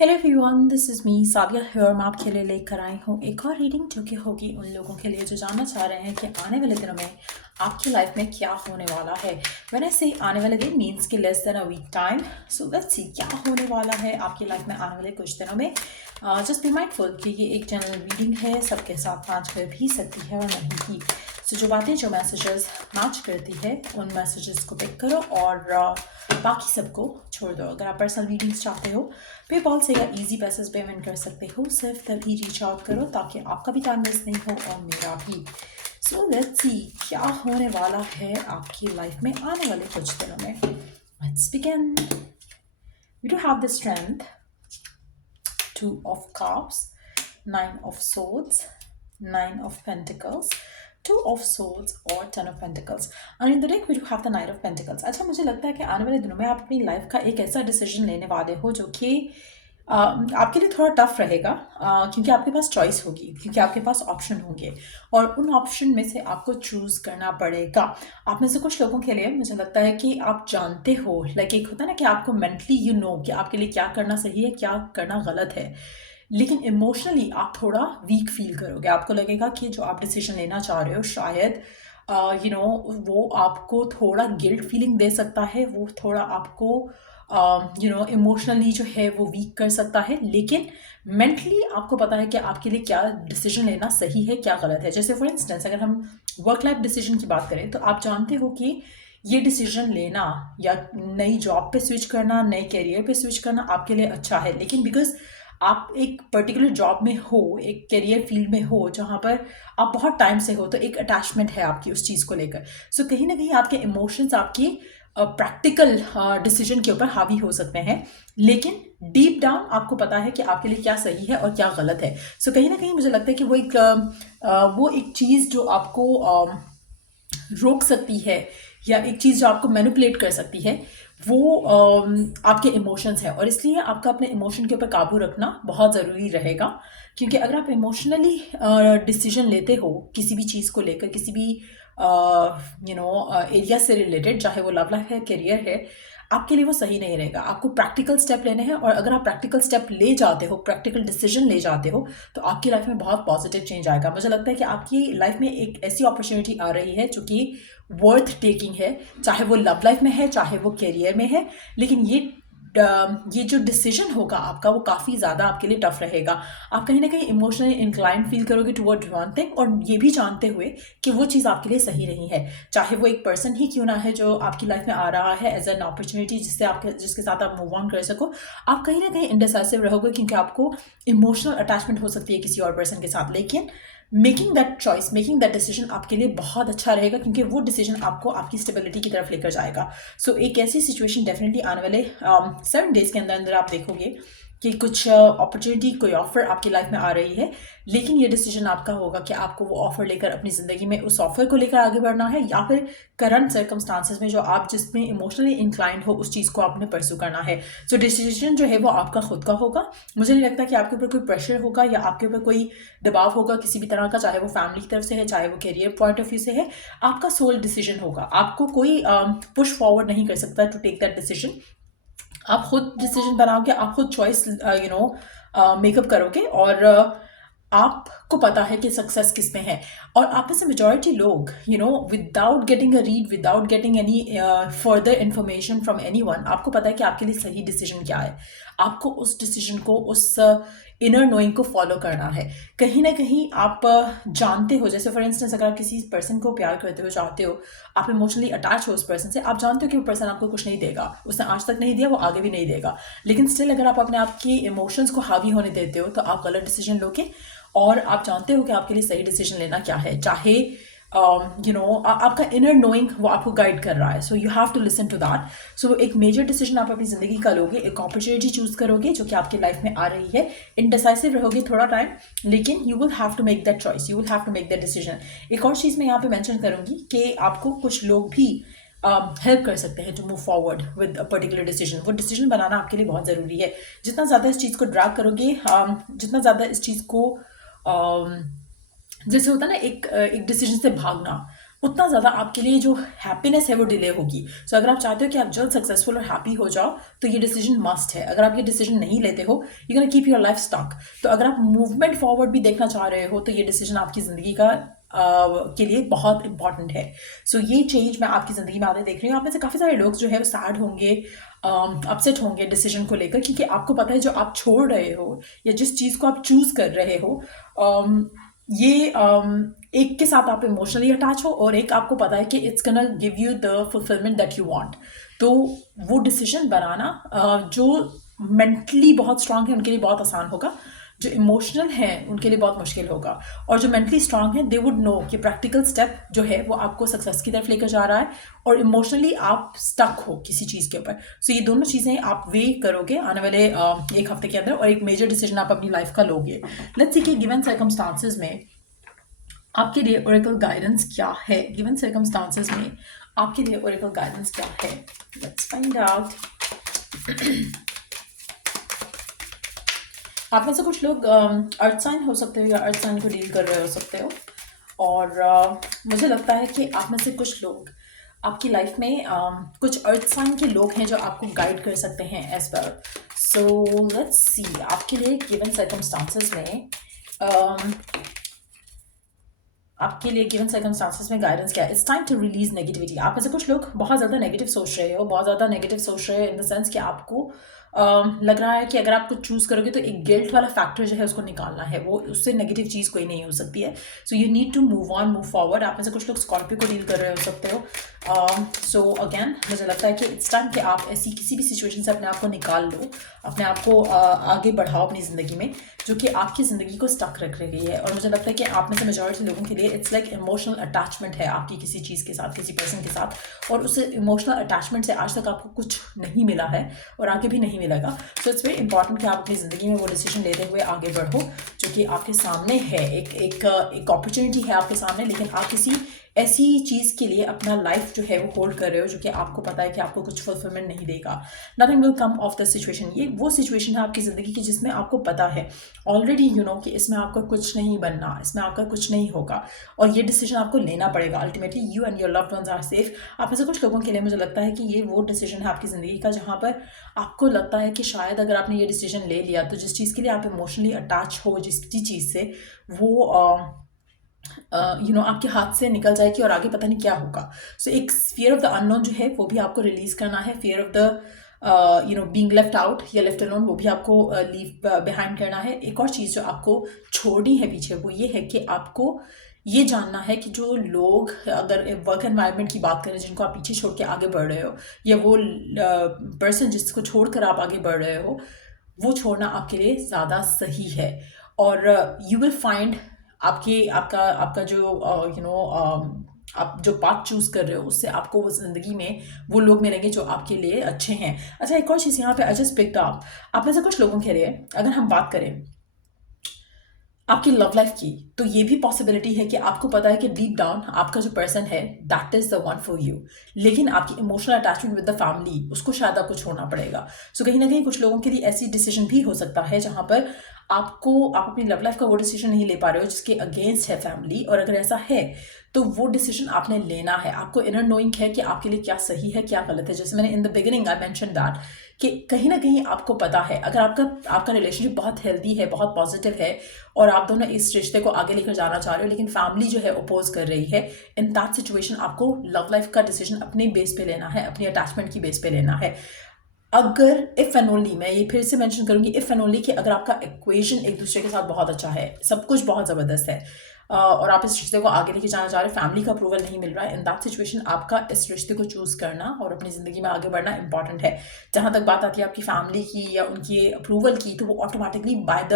Hello everyone, this is me Sadia here. मैं आपके लिए लेकर आई हूँ एक और रीडिंग जो कि होगी उन लोगों के लिए जो जानना चाह रहे हैं कि आने वाले दिनों में आपकी लाइफ में क्या होने वाला है। व्हेन आई से आने वाले दिन मीन्स कि less than a week time. So let's see क्या होने वाला है आपकी लाइफ में आने वाले कुछ दिनों में। जस्ट बी माइंडफुल कि ये एक जनरल रीडिंग है, सबके साथ मैच कर भी सकती है और नहीं भी। सो जो बातें जो मैसेजेस मैच करती है उन मैसेजेस को पिक करो और बाकी सबको छोड़ दो। अगर आप पर्सनल रीडिंग्स चाहते हो पेपॉल से या इजी पैसेज पेमेंट कर सकते हो, सिर्फ तभी रीच आउट करो ताकि आपका भी टाइम वेस्ट नहीं हो और मेरा भी। सो लेट्स सी क्या होने वाला है आपकी लाइफ में आने वाले कुछ दिनों में। Let's begin. We do have the strength, two of cups, nine of swords, nine of pentacles, two of swords और ten of pentacles. And in the deck we do have the knight of pentacles. अच्छा, मुझे लगता है कि आने वाले दिनों में आप अपनी लाइफ का एक ऐसा डिसीजन लेने वाले हो जो कि आपके लिए थोड़ा टफ रहेगा, क्योंकि आपके पास चॉइस होगी, क्योंकि आपके पास ऑप्शन होंगे और उन ऑप्शन में से आपको चूज करना पड़ेगा। आप में से कुछ लोगों के लिए मुझे लगता है कि आप जानते हो, लाइक एक होता है ना कि आपको मेंटली यू नो कि आपके लिए क्या करना सही है, क्या करना गलत है, लेकिन इमोशनली आप थोड़ा वीक फील करोगे। आपको लगेगा कि जो आप डिसीजन लेना चाह रहे हो शायद वो आपको थोड़ा गिल्ट फीलिंग दे सकता है, वो थोड़ा आपको इमोशनली जो है वो वीक कर सकता है, लेकिन मेंटली आपको पता है कि आपके लिए क्या डिसीजन लेना सही है, क्या गलत है। जैसे फॉर इंस्टेंस अगर हम वर्क लाइफ डिसीजन की बात करें तो आप जानते हो कि ये डिसीजन लेना या नई जॉब पे स्विच करना, नए करियर पे स्विच करना आपके लिए अच्छा है, लेकिन बिकॉज आप एक पर्टिकुलर जॉब में हो, एक करियर फील्ड में हो जहाँ पर आप बहुत टाइम से हो, तो एक अटैचमेंट है आपकी उस चीज़ को लेकर। सो कहीं ना कहीं आपके इमोशंस आपकी प्रैक्टिकल डिसीजन के ऊपर हावी हो सकते हैं, लेकिन डीप डाउन आपको पता है कि आपके लिए क्या सही है और क्या गलत है। सो कहीं ना कहीं मुझे लगता है कि वो एक चीज़ जो आपको रोक सकती है या एक चीज़ जो आपको मैनिपुलेट कर सकती है वो आपके इमोशंस है, और इसलिए आपका अपने इमोशन के ऊपर काबू रखना बहुत ज़रूरी रहेगा। क्योंकि अगर आप इमोशनली डिसीजन लेते हो किसी भी चीज़ को लेकर, किसी भी एरिया से रिलेटेड, चाहे वो लव लाइफ है, करियर है, आपके लिए वो सही नहीं रहेगा। आपको प्रैक्टिकल स्टेप लेने हैं, और अगर आप प्रैक्टिकल स्टेप ले जाते हो, प्रैक्टिकल डिसीजन ले जाते हो, तो आपकी लाइफ में बहुत पॉजिटिव चेंज आएगा। मुझे लगता है कि आपकी लाइफ में एक ऐसी अपॉर्चुनिटी आ रही है जो कि वर्थ टेकिंग है, चाहे वो लव लाइफ में है, चाहे वो करियर में है, लेकिन ये जो डिसीजन होगा आपका वो काफ़ी ज़्यादा आपके लिए टफ रहेगा। आप कहीं ना कहीं इमोशनली इंक्लाइन फील करोगे टुवर्ड वन थिंग, और ये भी जानते हुए कि वो चीज़ आपके लिए सही नहीं है, चाहे वो एक पर्सन ही क्यों ना है जो आपकी लाइफ में आ रहा है एज एन अपॉर्चुनिटी जिसके साथ आप मूव ऑन कर सको। आप कहीं ना कहीं इंडिसाइसिव रहोगे, क्योंकि आपको इमोशनल अटैचमेंट हो सकती है किसी और पर्सन के साथ, लेकिन making that choice, making that decision आपके लिए बहुत अच्छा रहेगा, क्योंकि वो डिसीजन आपको आपकी स्टेबिलिटी की तरफ लेकर जाएगा। सो एक ऐसी सिचुएशन डेफिनेटली आने वाले 7 डेज के अंदर अंदर आप देखोगे कि कुछ अपॉर्चुनिटी, कोई ऑफर आपकी लाइफ में आ रही है, लेकिन ये डिसीजन आपका होगा कि आपको वो ऑफर लेकर अपनी ज़िंदगी में उस ऑफर को लेकर आगे बढ़ना है, या फिर करंट सर्कमस्टांसेस में जो आप जिसमें इमोशनली इंक्लाइंड हो उस चीज़ को आपने परस्यू करना है। सो डिसीजन जो है वो आपका खुद का होगा। मुझे नहीं लगता कि आपके ऊपर कोई प्रेशर होगा या आपके ऊपर कोई दबाव होगा किसी भी तरह का, चाहे वो फैमिली की तरफ से है, चाहे वो करियर पॉइंट ऑफ व्यू से है। आपका सोल डिसीजन होगा, आपको कोई पुश फॉरवर्ड नहीं कर सकता टू टेक दैट डिसीजन। आप खुद डिसीजन बनाओगे, आप खुद चॉइस मेकअप करोगे, और आपको पता है कि सक्सेस किस में है। और आप में से मेजॉरिटी लोग without getting a read, without getting any further information from anyone, आपको पता है कि आपके लिए सही डिसीजन क्या है। आपको उस डिसीजन को, उस इनर नोइंग को फॉलो करना है। कहीं ना कहीं आप जानते हो, जैसे फॉर इंस्टेंस अगर आप किसी पर्सन को प्यार करते हो, चाहते हो, आप इमोशनली अटैच हो उस पर्सन से, आप जानते हो कि वो पर्सन आपको कुछ नहीं देगा, उसने आज तक नहीं दिया, वो आगे भी नहीं देगा, लेकिन स्टिल अगर आप अपने आप की इमोशंस को हावी होने देते हो तो आप गलत डिसीजन लोगे। और आप जानते हो कि आपके लिए सही डिसीजन लेना क्या है, चाहे आपका इनर नोइंग वो आपको गाइड कर रहा है। So you have to listen to that. So एक मेजर डिसीजन आप अपनी ज़िंदगी का लोगे, एक अपॉर्चुनिटी चूज करोगे जो कि आपकी लाइफ में आ रही है, इनडिसाइसिव रहोगे थोड़ा टाइम, लेकिन you will have to make that choice, you will have to make that decision. एक और चीज़ मैं यहाँ पे मेंशन करूँगी कि आपको कुछ लोग भी हेल्प कर सकते हैं to move forward with a particular decision. वो डिसीजन बनाना आपके लिए बहुत ज़रूरी है। जितना ज़्यादा इस चीज़ को ड्रैग करोगे, जितना ज़्यादा इस चीज़ को जैसे होता है ना एक डिसीजन से भागना, उतना ज़्यादा आपके लिए जो हैप्पीनेस है वो डिले होगी। सो अगर आप चाहते हो कि आप जल्द सक्सेसफुल और हैप्पी हो जाओ, तो ये डिसीजन मस्ट है। अगर आप ये डिसीजन नहीं लेते हो, you can keep your life stuck. तो अगर आप मूवमेंट फॉरवर्ड भी देखना चाह रहे हो, तो ये डिसीजन आपकी ज़िंदगी का के लिए बहुत इंपॉर्टेंट है। सो ये चेंज मैं आपकी ज़िंदगी में आते देख रही हूँ। आप में से काफ़ी सारे लोग जो है वो सैड होंगे, अपसेट होंगे डिसीजन को लेकर, क्योंकि आपको पता है जो आप छोड़ रहे हो या जिस चीज़ को आप चूज़ कर रहे हो, ये एक के साथ आप इमोशनली अटैच हो और एक आपको पता है कि it's gonna give you the fulfilment that you want. तो वो डिसीजन बनाना जो मेंटली बहुत स्ट्रांग है उनके लिए बहुत आसान होगा, जो इमोशनल हैं उनके लिए बहुत मुश्किल होगा। और जो मेंटली स्ट्रांग है दे वुड नो कि प्रैक्टिकल स्टेप जो है वो आपको सक्सेस की तरफ लेकर जा रहा है, और इमोशनली आप स्टक हो किसी चीज़ के ऊपर। सो ये दोनों चीज़ें आप वे करोगे आने वाले एक हफ्ते के अंदर, और एक मेजर डिसीजन आप अपनी लाइफ का लोगे। लेट्स सी कि गिवन सर्कमस्टांसेस में आपके लिए ओरेकल गाइडेंस क्या है। गिवन सर्कमस्टांसेस में आपके लिए ओरेकल गाइडेंस क्या है, लेट्स फाइंड आउट। आप में से कुछ लोग अर्थ साइन हो सकते हो या अर्थ साइन को डील कर रहे हो सकते हो, और मुझे लगता है कि आप में से कुछ लोग आपकी लाइफ में कुछ अर्थ साइन के लोग हैं जो आपको गाइड कर सकते हैं as well. So let's see आपके लिए गिवन सर्कमस्टांसेस में आपके लिए गिवन सर्कमस्टांसेस में गाइडेंस क्या है। It's time to release negativity. आप में से कुछ लोग बहुत ज़्यादा नेगेटिव सोच रहे हो, बहुत ज़्यादा नेगेटिव सोच रहे हो इन द सेंस कि आपको लग रहा है कि अगर आप कुछ चूज़ करोगे तो एक गिल्ट वाला फैक्टर जो है उसको निकालना है, वो उससे नेगेटिव चीज़ कोई नहीं हो सकती है। So you need to move on, move forward. आप में से कुछ लोग स्कॉर्पियो को डील कर रहे हो सकते हो। सो अगेन मुझे लगता है कि इट्स टाइम कि आप ऐसी किसी भी सिचुएशन से अपने आप को निकाल लो, अपने आप को आगे बढ़ाओ अपनी ज़िंदगी में, जो कि आपकी ज़िंदगी को स्टक रख रही है। और मुझे लगता है कि आप में से मेजॉरिटी लोगों के लिए इट्स लाइक इमोशनल अटैचमेंट है आपकी किसी चीज़ के साथ, किसी पर्सन के साथ, और उस इमोशनल अटैचमेंट से आज तक आपको कुछ नहीं मिला है और आगे भी नहीं मिलेगा। सो इट्स वेरी इंपॉर्टेंट कि आप अपनी ज़िंदगी में वो डिसीजन लेते हुए आगे बढ़ो जो कि आपके सामने है। एक अपॉर्चुनिटी है आपके सामने, लेकिन आप किसी ऐसी चीज़ के लिए अपना लाइफ जो है वो होल्ड कर रहे हो जो कि आपको पता है कि आपको कुछ फुलफिलमेंट नहीं देगा। Nothing will come of the situation. ये वो सिचुएशन है आपकी ज़िंदगी की जिसमें आपको पता है ऑलरेडी यू नो कि इसमें आपका कुछ नहीं बनना, इसमें आपका कुछ नहीं होगा, और ये डिसीजन आपको लेना पड़ेगा। Ultimately you and your loved ones are safe. आप में से कुछ लोगों के लिए मुझे लगता है कि ये वो डिसीजन है आपकी ज़िंदगी का जहाँ पर आपको लगता है कि शायद अगर आपने ये डिसीजन ले लिया तो जिस चीज़ के लिए आप इमोशनली अटैच हो, जिस चीज़ से, वो आपके हाथ से निकल जाएगी और आगे पता नहीं क्या होगा। सो एक फियर ऑफ द अननोन जो है वो भी आपको रिलीज करना है। Fear of the being left out या लेफ्ट अलोन, वो भी आपको लीव बिहाइंड करना है। एक और चीज़ जो आपको छोड़नी है पीछे, वो ये है कि आपको ये जानना है कि जो लोग, अगर वर्क एनवायरनमेंट की बात करें, जिनको आप पीछे छोड़ के आगे बढ़ रहे हो, या वो पर्सन जिसको छोड़कर आप आगे बढ़ रहे हो, वो छोड़ना आपके लिए ज़्यादा सही है। और यू विल फाइंड आपका आपका जो आप जो पाथ चूज कर रहे हो उससे आपको वो जिंदगी में वो लोग मिलेंगे जो आपके लिए अच्छे हैं। अच्छा, एक और चीज़ यहाँ पे आई जस्ट पिक्ड अप, आप में से कुछ लोगों के लिए अगर हम बात करें आपकी लव लाइफ की, तो ये भी पॉसिबिलिटी है कि आपको पता है कि डीप डाउन आपका जो पर्सन है that is the one for you, लेकिन आपकी emotional attachment with the family, उसको शायद आपको छोड़ना पड़ेगा। सो कहीं ना कहीं कुछ लोगों के लिए ऐसी डिसीजन भी हो सकता है जहाँ पर आप अपनी लव लाइफ का वो डिसीजन नहीं ले पा रहे हो जिसके अगेंस्ट है फैमिली, और अगर ऐसा है तो वो डिसीजन आपने लेना है। आपको इनर नोइंग है कि आपके लिए क्या सही है क्या गलत है। जैसे मैंने in the beginning I mention that कि कहीं ना कहीं आपको पता है, अगर आपका रिलेशनशिप बहुत हेल्दी है, बहुत पॉजिटिव है, और आप दोनों इस रिश्ते को आगे लेकर जाना चाह रहे हो, लेकिन फैमिली जो है अपोज कर रही है, इन दैट सिचुएशन आपको लव लाइफ का डिसीजन अपने बेस पे लेना है, अपनी अटैचमेंट की बेस पे लेना है। अगर इफ़ एंड ओनली, मैं ये फिर से मेंशन करूंगी, इफ़ एंड ओनली कि अगर आपका इक्वेशन एक दूसरे के साथ बहुत अच्छा है, सब कुछ बहुत ज़बरदस्त है, और आप इस रिश्ते को आगे लेके जाना चाह रहे हैं, फैमिली का अप्रूवल नहीं मिल रहा है, इन दैट सिचुएशन आपका इस रिश्ते को चूज़ करना और अपनी ज़िंदगी में आगे बढ़ना इंपॉर्टेंट है। जहाँ तक बात आती है आपकी फैमिली की या उनकी अप्रूवल की, तो वो automatically by the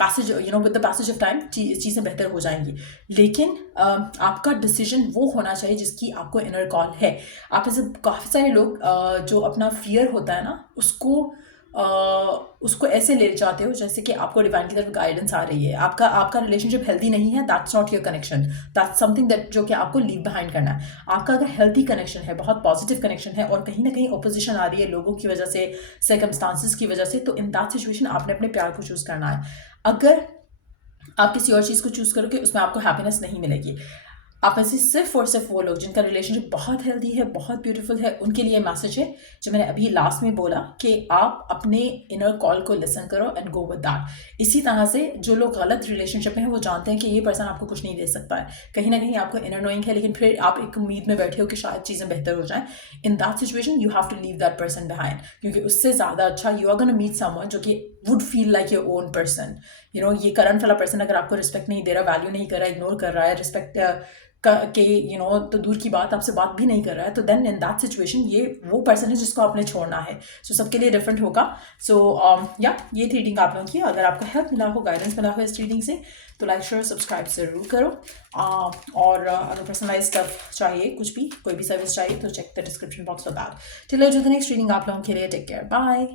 passage with the passage of time चीज़ें बेहतर हो जाएंगी, लेकिन आपका डिसीजन वो होना चाहिए जिसकी आपको इनर कॉल है। आप ऐसे काफ़ी सारे लोग जो अपना फियर होता है ना, उसको ऐसे ले जाते हो जैसे कि आपको डिवाइन की तरफ गाइडेंस आ रही है। आपका रिलेशनशिप हेल्दी नहीं है, that's not your connection, that's something that जो कि आपको लीव बिहाइंड करना है। आपका अगर हेल्दी कनेक्शन है, बहुत पॉजिटिव कनेक्शन है, और कहीं ना कहीं ओपोजिशन आ रही है लोगों की वजह से, सर्कमस्टांसिस की वजह से, तो इन दैट सिचुएशन आपने अपने प्यार को चूज़ करना है। अगर आप किसी और चीज़ को चूज़ करोगे उसमें आपको हैप्पीनेस नहीं मिलेगी। आप में से सिर्फ और सिर्फ वो लोग जिनका रिलेशनशिप बहुत हेल्दी है, बहुत ब्यूटीफुल है, उनके लिए मैसेज है जो मैंने अभी लास्ट में बोला कि आप अपने इनर कॉल को लिसन करो एंड गो विद दैट। इसी तरह से जो लोग गलत रिलेशनशिप में हैं वो जानते हैं कि ये पर्सन आपको कुछ नहीं दे सकता है, कहीं ना कहीं आपको इनर नोइंग है, लेकिन फिर आप एक उम्मीद में बैठे हो कि शायद चीज़ें बेहतर हो जाएं। In that situation you have to leave that person behind, क्योंकि उससे ज़्यादा अच्छा you are gonna meet someone जो कि would feel like your own person. ये करंट वाला पर्सन अगर आपको रिस्पेक्ट नहीं दे रहा, वैल्यू नहीं कर रहा, इग्नोर कर रहा है, रिस्पेक्ट के तो दूर की बात, आपसे बात भी नहीं कर रहा है, तो देन इन दैट सिचुएशन ये वो पर्सन है जिसको आपने छोड़ना है। सो सबके लिए डिफरेंट होगा। सो ये थी रीडिंग आप लोगों की। अगर आपको हेल्प मिला हो, गाइडेंस मिला हो इस रीडिंग से, तो लाइक शेयर सब्सक्राइब ज़रूर करो। और अगर पर्सनलाइज स्टफ चाहिए, कुछ भी कोई भी सर्विस चाहिए, तो check the description box for that. Till the next reading आप लोगों के लिए टेक केयर, बाय।